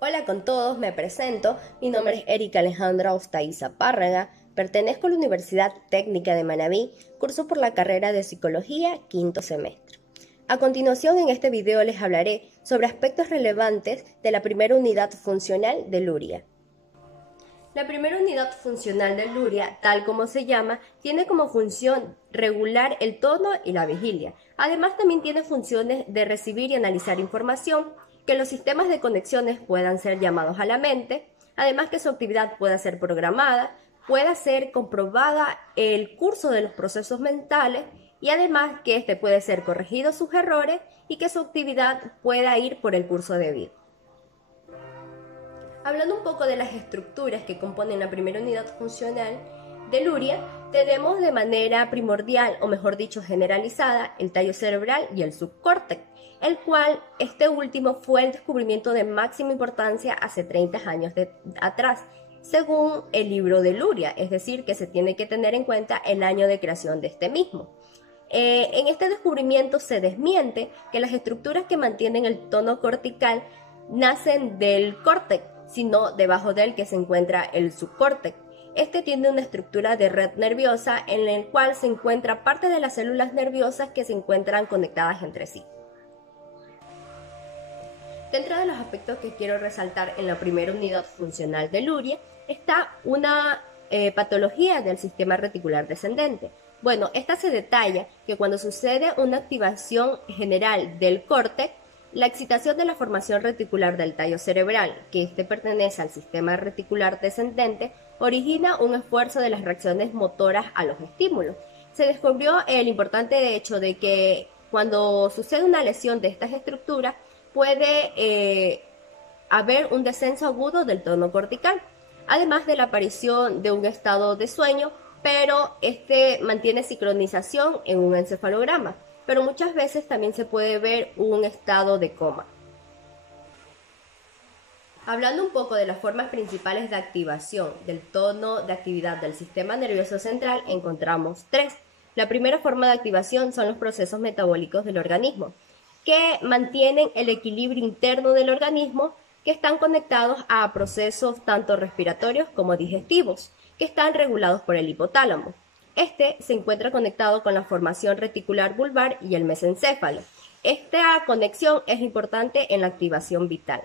Hola con todos, me presento. Mi nombre es Erika Alejandra Ostaiza Párraga. Pertenezco a la Universidad Técnica de Manabí, curso por la carrera de Psicología, quinto semestre. A continuación, en este video les hablaré sobre aspectos relevantes de la primera unidad funcional de Luria. La primera unidad funcional de Luria, tal como se llama, tiene como función regular el tono y la vigilia. Además, también tiene funciones de recibir y analizar información, que los sistemas de conexiones puedan ser llamados a la mente, además que su actividad pueda ser programada, pueda ser comprobada el curso de los procesos mentales y además que éste puede ser corregido sus errores y que su actividad pueda ir por el curso debido. Hablando un poco de las estructuras que componen la primera unidad funcional de Luria, tenemos de manera primordial, o mejor dicho generalizada, el tallo cerebral y el subcórtex, el cual este último fue el descubrimiento de máxima importancia hace 30 años atrás, según el libro de Luria, es decir, que se tiene que tener en cuenta el año de creación de este mismo. En este descubrimiento se desmiente que las estructuras que mantienen el tono cortical nacen del córtex, sino debajo de él que se encuentra el subcórtex. Este tiene una estructura de red nerviosa en la cual se encuentra parte de las células nerviosas que se encuentran conectadas entre sí. Dentro de los aspectos que quiero resaltar en la primera unidad funcional de Luria está una patología del sistema reticular descendente. Bueno, esta se detalla que cuando sucede una activación general del córtex, la excitación de la formación reticular del tallo cerebral, que este pertenece al sistema reticular descendente, origina un esfuerzo de las reacciones motoras a los estímulos. Se descubrió el importante hecho de que cuando sucede una lesión de estas estructuras, puede haber un descenso agudo del tono cortical, además de la aparición de un estado de sueño, pero este mantiene sincronización en un encefalograma, pero muchas veces también se puede ver un estado de coma. Hablando un poco de las formas principales de activación del tono de actividad del sistema nervioso central, encontramos tres. La primera forma de activación son los procesos metabólicos del organismo, que mantienen el equilibrio interno del organismo, que están conectados a procesos tanto respiratorios como digestivos, que están regulados por el hipotálamo. Este se encuentra conectado con la formación reticular vulvar y el mesencéfalo. Esta conexión es importante en la activación vital.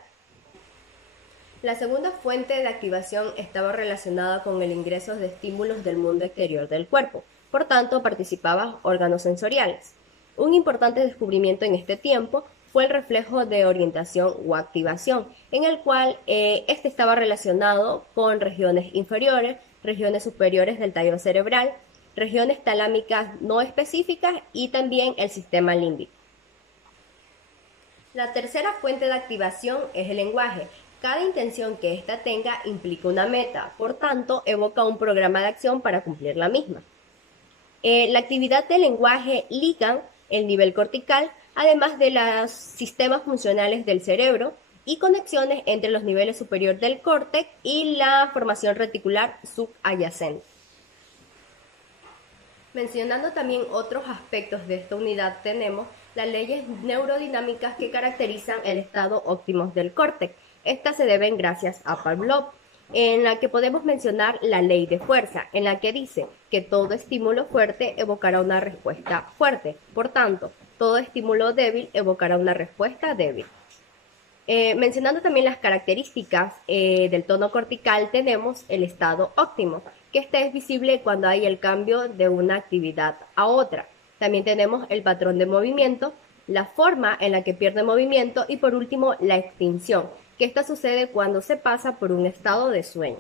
La segunda fuente de activación estaba relacionada con el ingreso de estímulos del mundo exterior del cuerpo, por tanto participaban órganos sensoriales. Un importante descubrimiento en este tiempo fue el reflejo de orientación o activación, en el cual este estaba relacionado con regiones inferiores, regiones superiores del tallo cerebral, regiones talámicas no específicas y también el sistema límbico. La tercera fuente de activación es el lenguaje. Cada intención que ésta tenga implica una meta, por tanto, evoca un programa de acción para cumplir la misma. La actividad del lenguaje liga el nivel cortical, además de los sistemas funcionales del cerebro y conexiones entre los niveles superiores del córtex y la formación reticular subyacente. Mencionando también otros aspectos de esta unidad, tenemos las leyes neurodinámicas que caracterizan el estado óptimo del córtex. Estas se deben gracias a Pavlov, en la que podemos mencionar la ley de fuerza, en la que dice que todo estímulo fuerte evocará una respuesta fuerte. Por tanto, todo estímulo débil evocará una respuesta débil. Mencionando también las características del tono cortical, tenemos el estado óptimo, que este es visible cuando hay el cambio de una actividad a otra. También tenemos el patrón de movimiento, la forma en la que pierde movimiento y por último la extinción, que esta sucede cuando se pasa por un estado de sueño.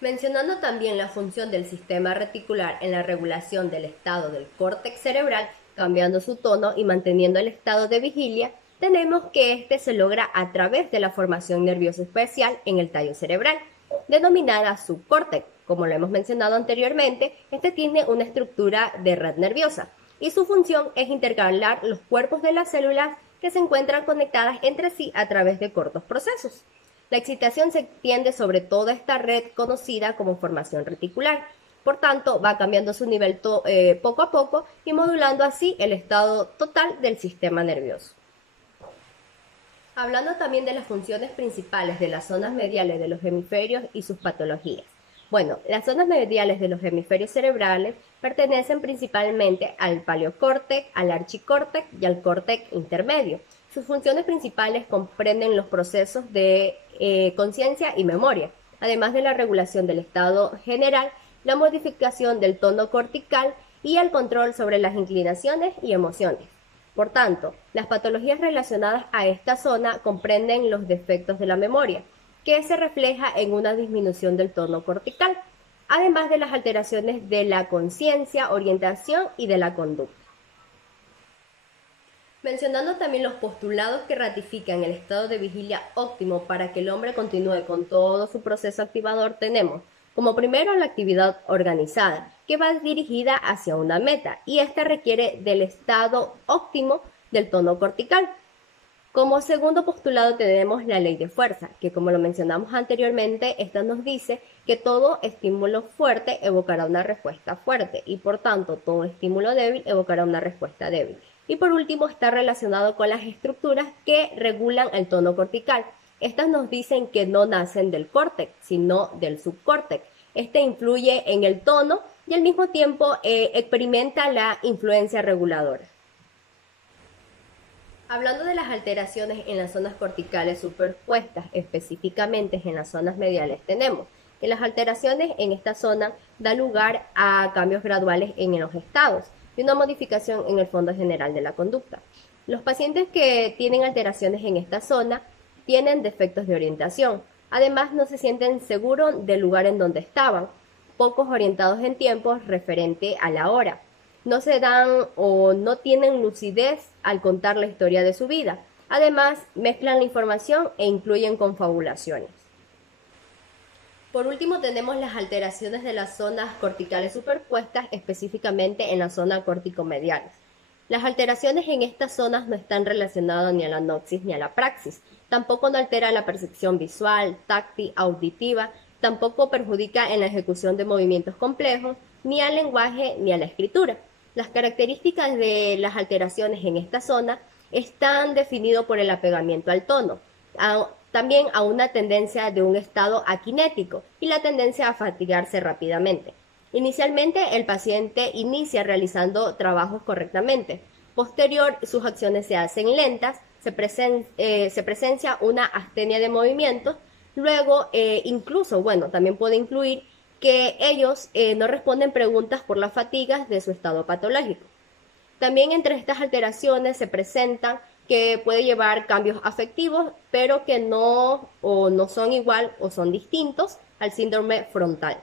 Mencionando también la función del sistema reticular en la regulación del estado del córtex cerebral, cambiando su tono y manteniendo el estado de vigilia, tenemos que este se logra a través de la formación nerviosa especial en el tallo cerebral, denominada subcórtex. Como lo hemos mencionado anteriormente, este tiene una estructura de red nerviosa y su función es intercalar los cuerpos de las células que se encuentran conectadas entre sí a través de cortos procesos. La excitación se extiende sobre toda esta red conocida como formación reticular. Por tanto, va cambiando su nivel poco a poco y modulando así el estado total del sistema nervioso. Hablando también de las funciones principales de las zonas mediales de los hemisferios y sus patologías. Bueno, las zonas mediales de los hemisferios cerebrales pertenecen principalmente al paleocórtex, al archicórtex y al córtex intermedio. Sus funciones principales comprenden los procesos de conciencia y memoria, además de la regulación del estado general, la modificación del tono cortical y el control sobre las inclinaciones y emociones. Por tanto, las patologías relacionadas a esta zona comprenden los defectos de la memoria, que se refleja en una disminución del tono cortical, además de las alteraciones de la conciencia, orientación y de la conducta. Mencionando también los postulados que ratifican el estado de vigilia óptimo para que el hombre continúe con todo su proceso activador, tenemos como primero la actividad organizada, que va dirigida hacia una meta, y esta requiere del estado óptimo del tono cortical. Como segundo postulado tenemos la ley de fuerza, que como lo mencionamos anteriormente, esta nos dice que todo estímulo fuerte evocará una respuesta fuerte, y por tanto todo estímulo débil evocará una respuesta débil. Y por último está relacionado con las estructuras que regulan el tono cortical. Estas nos dicen que no nacen del córtex, sino del subcórtex. Este influye en el tono y al mismo tiempo experimenta la influencia reguladora. Hablando de las alteraciones en las zonas corticales superpuestas, específicamente en las zonas mediales, tenemos que las alteraciones en esta zona dan lugar a cambios graduales en los estados y una modificación en el fondo general de la conducta. Los pacientes que tienen alteraciones en esta zona tienen defectos de orientación. Además, no se sienten seguros del lugar en donde estaban, pocos orientados en tiempos referente a la hora. No se dan o no tienen lucidez al contar la historia de su vida. Además, mezclan la información e incluyen confabulaciones. Por último, tenemos las alteraciones de las zonas corticales superpuestas, específicamente en la zona córtico-mediales. Las alteraciones en estas zonas no están relacionadas ni a la noxis ni a la praxis. Tampoco no altera la percepción visual, táctil, auditiva, tampoco perjudica en la ejecución de movimientos complejos, ni al lenguaje ni a la escritura. Las características de las alteraciones en esta zona están definidas por el apegamiento al tono, también a una tendencia de un estado aquinético y la tendencia a fatigarse rápidamente. Inicialmente, el paciente inicia realizando trabajos correctamente. Posterior, sus acciones se hacen lentas, se presencia una astenia de movimientos. Luego, también puede incluir que ellos no responden preguntas por las fatigas de su estado patológico. También entre estas alteraciones se presentan que puede llevar cambios afectivos, pero que no son igual o son distintos al síndrome frontal.